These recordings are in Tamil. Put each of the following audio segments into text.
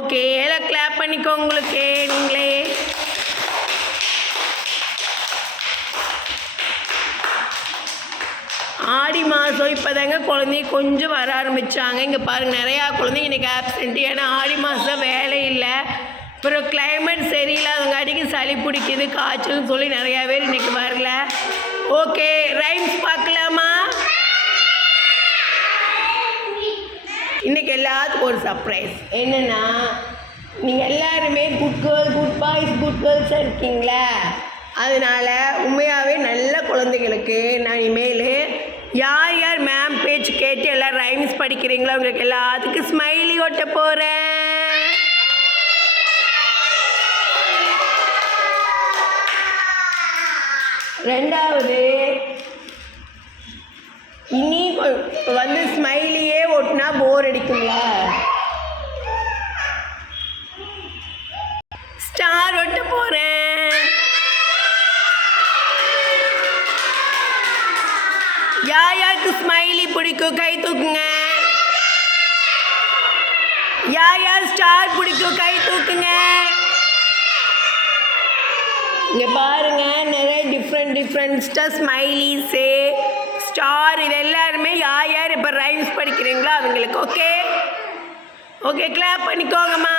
ஓகே, எல்லாம் கிளாப் பண்ணிக்கோ உங்களுக்கு நீங்களே. ஆடி மாதம் இப்போ தாங்க குழந்தைங்க கொஞ்சம் வர ஆரம்பித்தாங்க. இங்கே பாருங்கள், நிறையா குழந்தைங்க இன்றைக்கி ஆப்சென்ட். ஏன்னா ஆடி மாதம் வேலை இல்லை, அப்புறம் கிளைமேட் சரியில்லாதங்காட்டிக்கு சளி பிடிக்குது, காய்ச்சல்னு சொல்லி நிறையா பேர் இன்றைக்கி வரல. ஓகே, ரைம்ஸ் பார்க்கலாமா? இன்றைக்கி எல்லாத்துக்கும் ஒரு சர்ப்ரைஸ். என்னென்னா, நீங்கள் எல்லாருமே good girl, good boys, good கேர்ள்ஸாக இருக்கீங்களா? அதனால் உண்மையாகவே நல்ல குழந்தைங்களுக்கு நான் இனிமேல் யார் யார் மேம் பேச்சு கேட்டு எல்லாம் ரைம்ஸ் படிக்கிறீங்களோ அவங்களுக்கு எல்லாத்துக்கும் ஸ்மைலி ஒட்ட போகிறேன். ரெண்டாவது, இனி வந்து ஸ்மைலியே ஒட்டினா போர் அடிக்குங்களா? ஸ்டார் ஒட்ட போகிறேன். யார் யாருக்கு ஸ்மைலி பிடிக்கும் கை தூக்குங்க. யார் யார் ஸ்டார் பிடிக்கும் கை தூக்குங்க. இங்கே பாருங்க, நிறைய டிஃப்ரெண்ட் ஸ்மைலிஸு, ஸ்டார், இது எல்லாருமே யார் யார் இப்போ ரைம்ஸ் படிக்கிறீங்களோ அவங்களுக்கு. ஓகே ஓகே, கிளாப் பண்ணிக்கோங்கம்மா.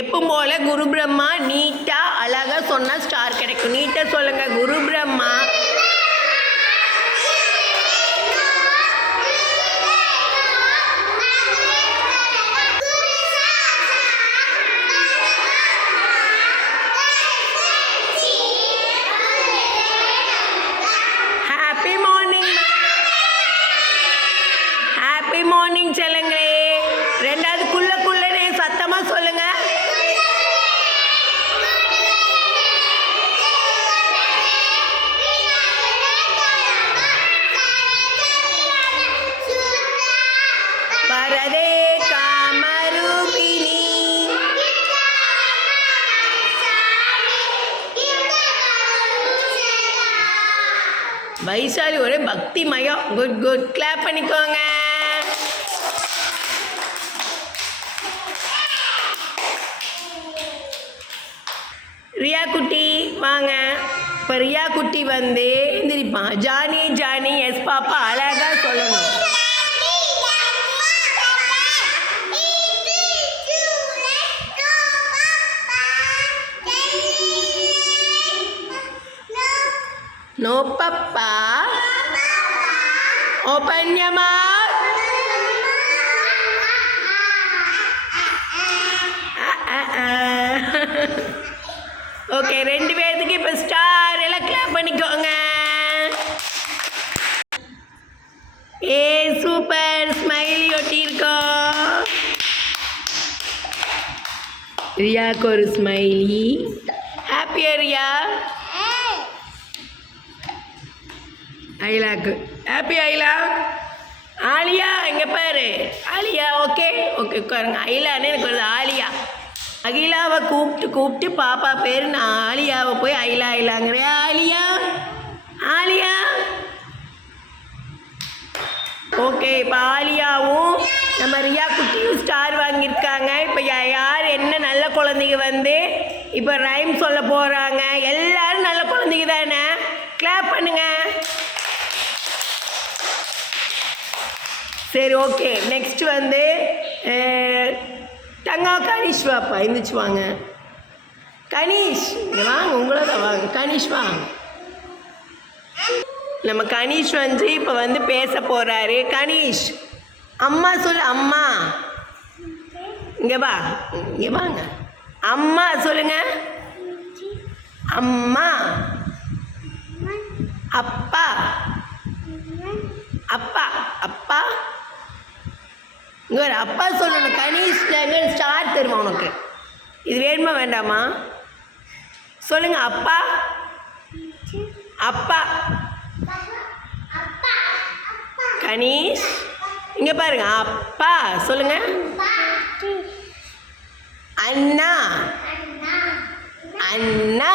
எப்பவும் போல குரு பிரம்மா நீட்டாக அழகாக சொன்னால் ஸ்டார் கிடைக்கும். நீட்டாக சொல்லுங்கள். Guru Brahma happy morning. Happy morning சொல்லுங்களே. ரெண்டாவது குள்ளே சத்தமாக சொல்லுங்க. வரதே காமரூபிணி. வைசாலி ஒரே பக்தி மயம். குட் குட், கிளாப் பண்ணிக்கோங்க. ரியா குட்டி வாங்க. இப்போ ரியா குட்டி வந்து எந்திரிப்பான். ஜானி ஜானி எஸ் பாப்பா அழகாக சொல்லணும். No papa. Open your mouth. Okay, ரெண்டு பேர்த்துக்கு இப்போ ஸ்டார் எல்லாம் கிளாப் பண்ணிக்கோங்க. ஏ சூப்பர், ஸ்மைலி ஒட்டியிருக்கோம். ரியாவுக்கு ஒரு ஸ்மைலி. ஹாப்பியா ரியா? ஐலாக்கு ஹாப்பி. ஐலா, ஆலியா இங்கே பாரு. ஆலியா ஓகே ஓகே உட்காருங்க. ஐலான்னு எனக்கு வருது ஆலியா. அகிலாவை கூப்பிட்டு பாப்பா பேர் நான் ஆலியாவை போய் ஐலாங்கிறேன். ஆலியா ஆலியா. ஓகே, இப்போ ஆலியாவும் நம்ம ரியா குட்டியும் ஸ்டார் வாங்கியிருக்காங்க. இப்போ யார் என்ன நல்ல குழந்தைங்க வந்து இப்போ ரைம் சொல்ல போகிறாங்க. எல்லோரும் நல்ல குழந்தைங்க தானே? கிளாப் பண்ணுங்க. சரி ஓகே, நெக்ஸ்ட் வந்து தங்கா கனிஷ் வாப்பா. இருந்துச்சு வாங்க கனிஷ், இங்கே வாங்க. உங்கள தான் வாங்க கனிஷ் வாங்க. நம்ம கனிஷ் வந்து இப்போ வந்து பேச போகிறாரு. கனிஷ் அம்மா சொல்லு. அம்மா இங்கே வா, இங்கே வாங்க. அம்மா சொல்லுங்க. அம்மா. அப்பா. அப்பா. அப்பா இங்கே ஒரு அப்பா சொல்லணும். கனிஷ் ஸ்டார் தருமா உனக்கு? இது வேணுமா வேண்டாமா? சொல்லுங்க. அப்பா. அப்பா. கனிஷ் இங்கே பாருங்க. அப்பா சொல்லுங்க. அண்ணா. அண்ணா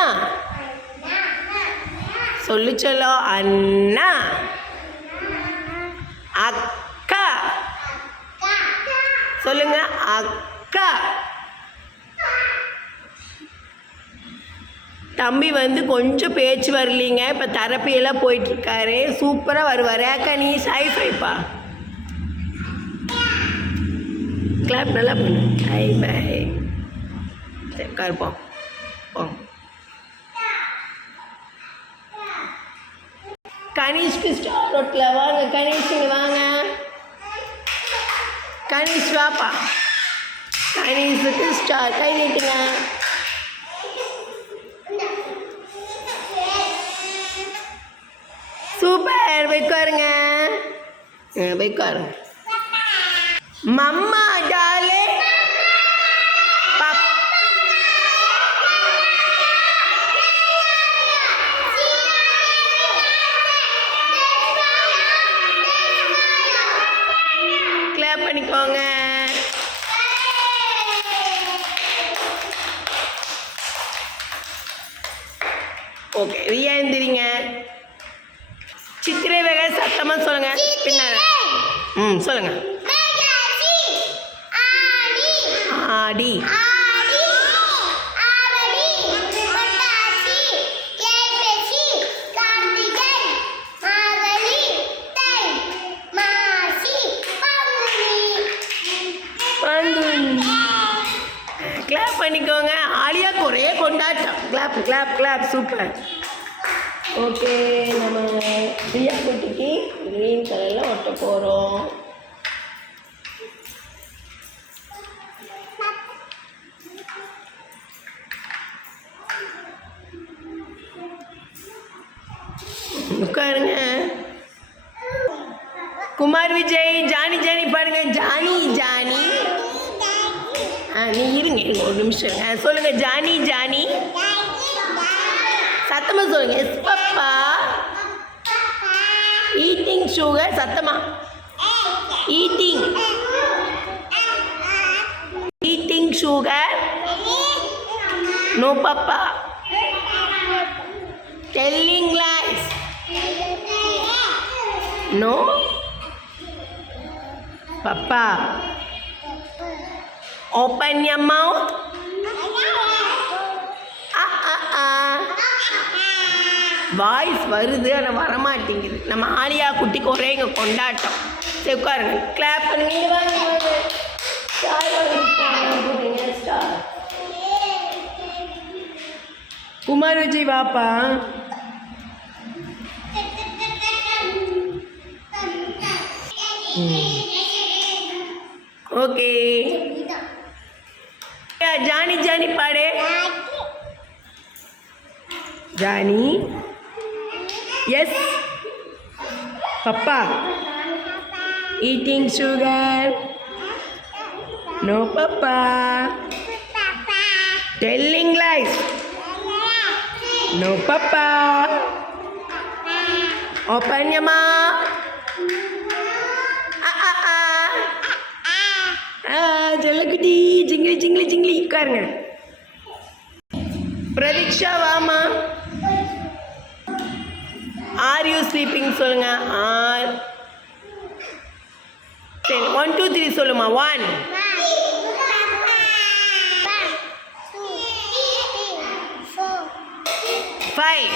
சொல்லு. சொல்லோ அண்ணா. அக்கா. சொல்லுங்க அக்கா. தம்பி வந்து கொஞ்சம் பேச்சு வரலீங்க, இப்போ தெரப்பியெல்லாம் போயிட்டுருக்காரு, சூப்பராக வருவார். ஏக்கா நீ ஹை ஃபைப்பா, கிளாப் நல்லா பண்ணு. Hi bye. சரி உட்காருப்போம். கணேஷ்க்கு ஸ்டார் ரோட்டில் வாங்க. கணேஷ் இங்கே வாங்க. கணேஷ் வாப்பா. கணேஷுக்கு ஸ்டார் கை நீட்டுங்க. சூப்பர். வைக்காருங்க, வைக்காருங்க. மம்மா டாலே கிளாப் பண்ணிக்கோங்க. ஓகே, ரியா எந்திரிங்க. சித்திரை வேக சத்தமாக சொல்லுங்க. பின்ன சொல்லுங்க. ஆடி கிளாப் பண்ணிக்கோங்க. ஆலியாக்கு ஒரே கொண்டாட்டம். Clap clap clap. Super. Okay, நம்ம பிரியா குட்டிக்கு க்ரீன் கலரில் ஒட்ட போகிறோம். உட்காருங்க. குமார் விஜய் ஜானி ஜானி பாருங்க. Johnny Johny. நீ இருங்க ஒரு நிமிஷம். சொல்லுங்க ஜானி ஜானி. சத்தமாக சொல்லுங்க. Yes papa. Eating sugar. சத்தமா. Eating eating sugar. No papa. Telling lies. No papa. Open your mouth. Voice வருது ஆனால் வரமாட்டேங்குது. நம்ம ஆலியா குட்டிக்கு ஒரே இங்கே கொண்டாட்டம். சரி உட்காருங்க. கிளாப் பண்ணுங்க. குமார் விஜய் வாப்பா. ஓகே, ஜானி ஜானி பாடு. Johny. Yes papa. Eating sugar. No papa. Telling lies. No papa. Open யமா. ஜல்லக்குட்டி ஜிங்கிலி ஜிங்கிலி ஜிங்கிலி. உட்காருங்க. பிரதீக்ஷா வாமா. ஆர் யூ ஸ்லீப்பிங் சொல்லுங்க. ஆர். சரி 1 2 3 சொல்லுமா. 1 5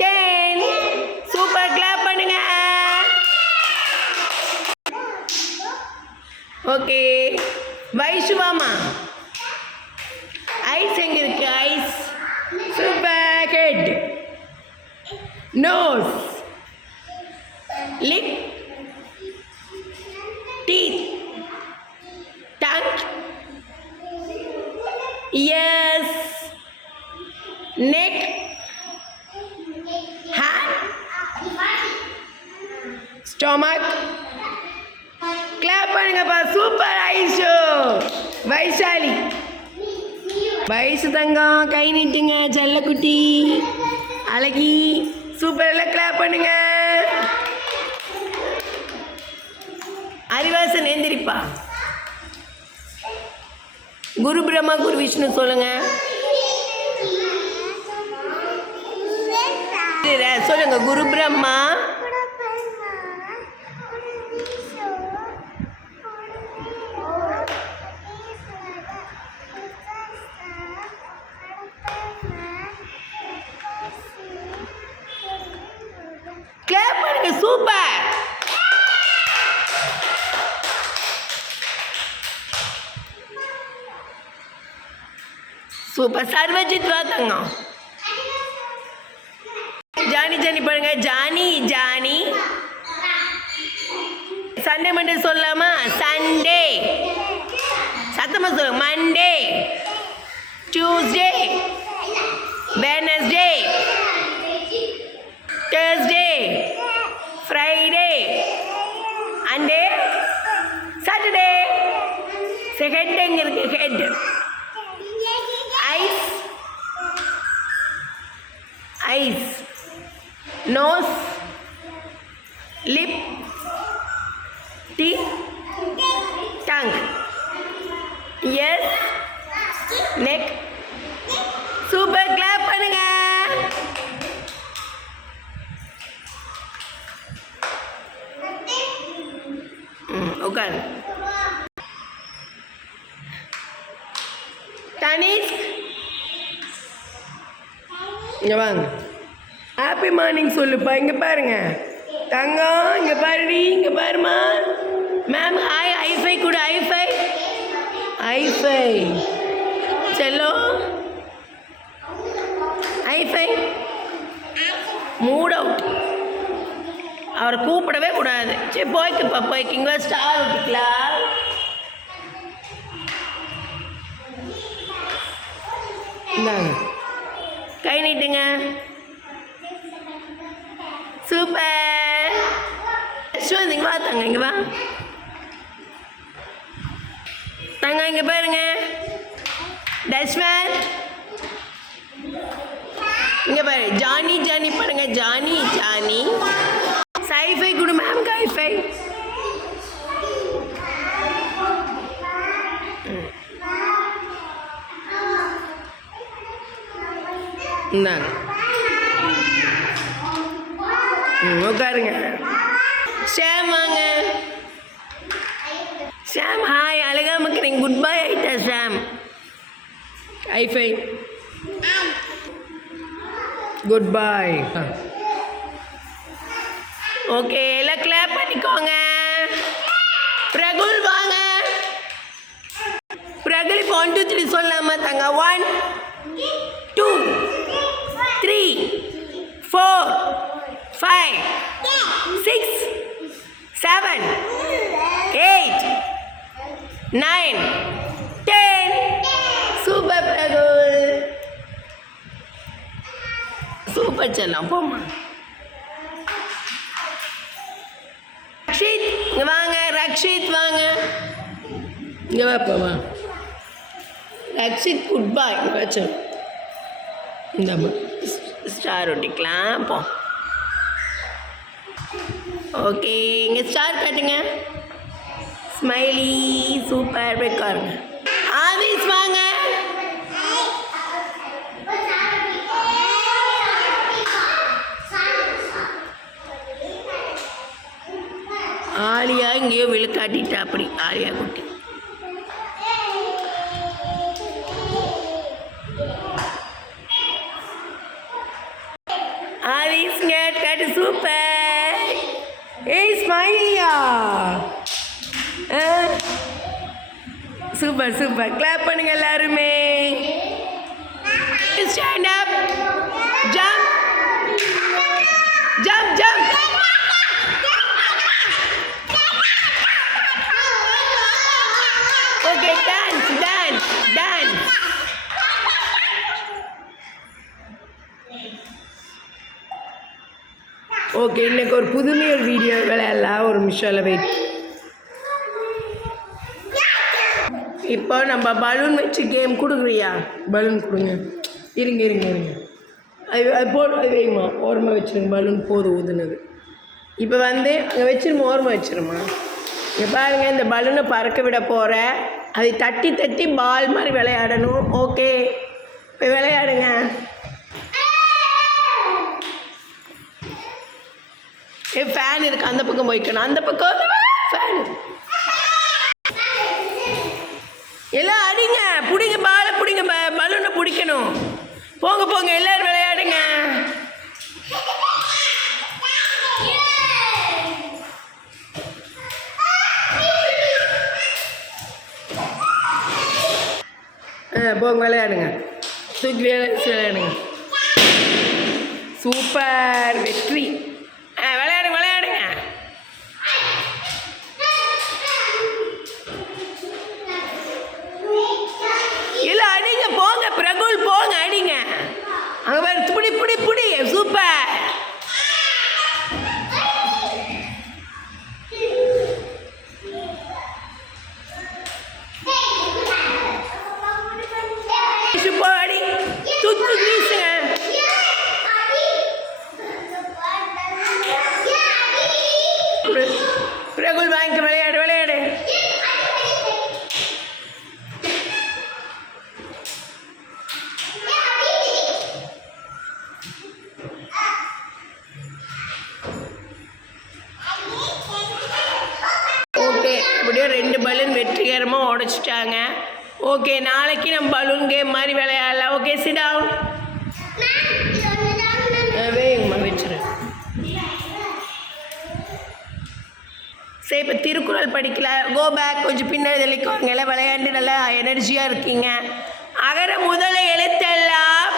10. சூப்பர். கிளாப் பண்ணுங்க. ஓகே, வைஷுவாமா. ஐஸ் எங்க இருக்கு? Eyes. Super. Head. Nose. Lip. Teeth. Tongue. Ears. Neck. Hand. Stomach. Clap பண்ணுங்கப்பா. சூப்பர் ஐஷு. வைஷாலி. வயசு தங்கம் கை நீட்டுங்க. செல்லக்குட்டி அழகி. சூப்பர். எல்லாம் கிளாப் பண்ணுங்க. அறிவாசன் எந்திரிப்பா. குரு பிரம்மா குரு விஷ்ணு சொல்லுங்க. சொல்லுங்க. குரு பிரம்மா சூப்பர். சூப்பர். சர்வஜித் வா தங்கம். ஜானி ஜானி பாருங்க. Johnny Johnny. சண்டே மண்டே சொல்லலாமா? சண்டே. சத்தமா சொல்லுங்க. Monday, Tuesday, Wednesday, Thursday, Friday, அண்டே, சாட்டர்டே. ஹெட் எங்க இருக்கு? Head. Eyes, eyes. Nose, lip, teeth, tongue, ears, neck. Super. Clap பண்ணுங்க. உட்காரு. தனிஷ் இங்க வாங்க. ஹாப்பி மார்னிங் சொல்லுப்பா. இங்க பாருங்க தங்கம். இங்க பாருடி. இங்க பாருமா. Ma'am hi. ஐஃபை கூட. ஐஃபை ஐஃபை செல்லோ. ஐஃபை மூட் அவுட். அவரை கூப்பிடவே கூடாது. சரி போய்க்குப்பா போய்க்கு. இங்கே ஸ்டார் ஒட்டிக்கலாம். இந்தாங்க கை நீட்டுங்க. சூப்பர். இங்கே வா தங்க. இங்கே வா தங்க. இங்கே பாருங்க. டஸ்மேன் இங்கே பாரு. ஜானி ஜானி பாருங்க. Johnny Johnny. சைஃபை கொடு மேம். ஐஃபை இந்தாங்க. உட்காருங்க. ஷாம் வாங்க. ஷாம் ஹாய். அழகா மக்கள். குட் பை ஆயிட்டா ஷாம். ஐஃபை குட் பை. ஓகே எல்லாம் கிளாப் பண்ணிக்கோங்க. பிரகுல் வாங்க. பிரகுல் இப்போ 1 2 3 சொல்லலாமா தங்க? 1 2 3 4 5 6 7 8 9 10. சூப்பர் பிரகுல். சூப்பர் செல்லம். போமா. ரக்ஷித் இங்கே வாங்க. ரக்ஷித் வாங்க. இங்கே வாப்பா வா. ரக்ஷித் குட் பாய். வச்சு இந்த ஸ்டார் ஒட்டிக்கலாம். போ. ஓகே இங்கே ஸ்டார் காட்டுங்க. ஸ்மைலி. சூப்பர். உட்காருங்க. ஆதிஸ் வாங்க. ஆலியா இங்கேயோ விழுக்காட்டிட்டா. அப்படி ஆலியா குட்டி. ஆலிஸ் காட்டு. சூப்பர். ஏய் ஸ்மைலியா. Super super. கிளாப் பண்ணுங்க எல்லாருமே. Stand up. Jump jump jump. Okay dance dance dance. Okay இன்னைக்கு ஒரு புதுமையான வீடியோக்களை எல்லாம் ஒரு நிமிஷம் வெயிட். இப்போ நம்ம பலூன் வச்சு கேம் கொடுக்குறியா? பலூன் கொடுங்க. இருங்க இருங்க இருங்க. அது போடு. அது வைமா. ஓரமாக வச்சுருங்க. பலூன் போதும் ஊதுனது. இப்போ வந்து அங்கே வச்சிருமா. ஓரமாக வச்சிருமா. இங்கே பாருங்கள். இந்த பலூனை பறக்க விட போகிறேன். அதை தட்டி தட்டி பால் மாதிரி விளையாடணும். ஓகே இப்போ விளையாடுங்க. ஃபேன் இருக்குது. அந்த பக்கம் போய்க்கணும். அந்த பக்கம் ஃபேன். எல்லாம் அடிங்க. பிடிங்க. பாலை பிடிங்க. பலூனை பிடிக்கணும். போங்க போங்க எல்லோரும் விளையாடுங்க. போங்க விளையாடுங்க. தூக்கி விளையாடுங்க. சூப்பர், வெற்றி. விளையாடுங்க விளையாடுங்க. இல்லை அடிங்க, போங்க பிரகுல், போங்க அடிங்க. அங்கே பாரு, புடி புடி புடி. சூப்பர். போடி தூக்கி வீசுங்க. பிரகுல் வாங்கி விளையாடு விளையாடு. ஓகே, அப்படியே 2 பலூன் வெற்றிகரமாக உடைச்சிட்டாங்க. ஓகே, நாளைக்கு நம்ம பலூன் கேம் மாதிரி விளையாடலாம். Okay, sit down. வேகமா வச்சுரு. சரி, இப்போ திருக்குறள் படிக்கல. கோ பேக், கொஞ்சம் பின்னாடி தெளிக்குவாங்க. எல்லாம் விளையாண்டு நல்லா எனர்ஜியாக இருக்கீங்க. அகர முதல எழுத்தெல்லாம்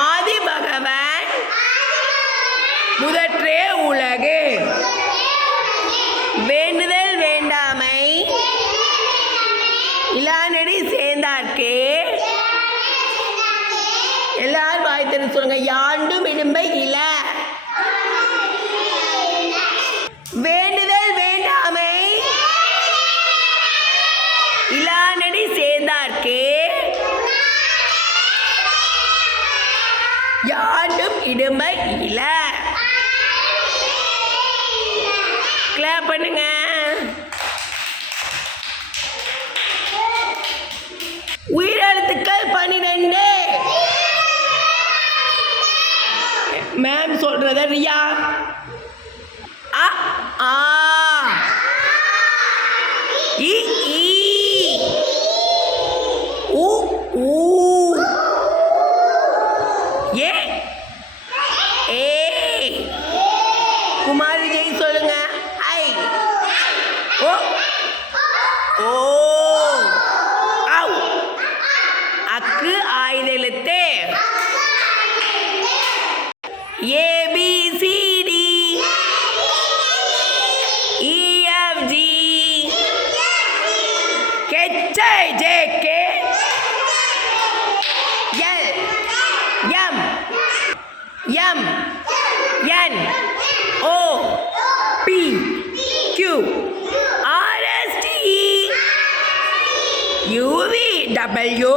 ஆதி பகவன் முதற்றே உலகு. வேண்டுதல் வேண்டாமை இலானடி சேர்ந்தார்க்கே. எல்லாரும் வாய் திறந்து சொல்லுங்க. யாண்டும் இடும்பை இல. வேண்டுதல் வேண்டாமை இலானடி சேர்ந்தார்க்கே. யாண்டும் இடும்பை இல. கிளாப் பண்ணுங்க. உயிரெழுத்துக்கள் 12. மேம் சொல்றத ரியா. அ ஆ இ ஈ உ ஊ ஏ ஏ. குமார் விஜய் சொல்லுங்க. ஐ ஓ ஓ ஆவ். அக்கு ஆயுத எழுத்து. ABCD EFG HIJK LMN OPQ RST UVW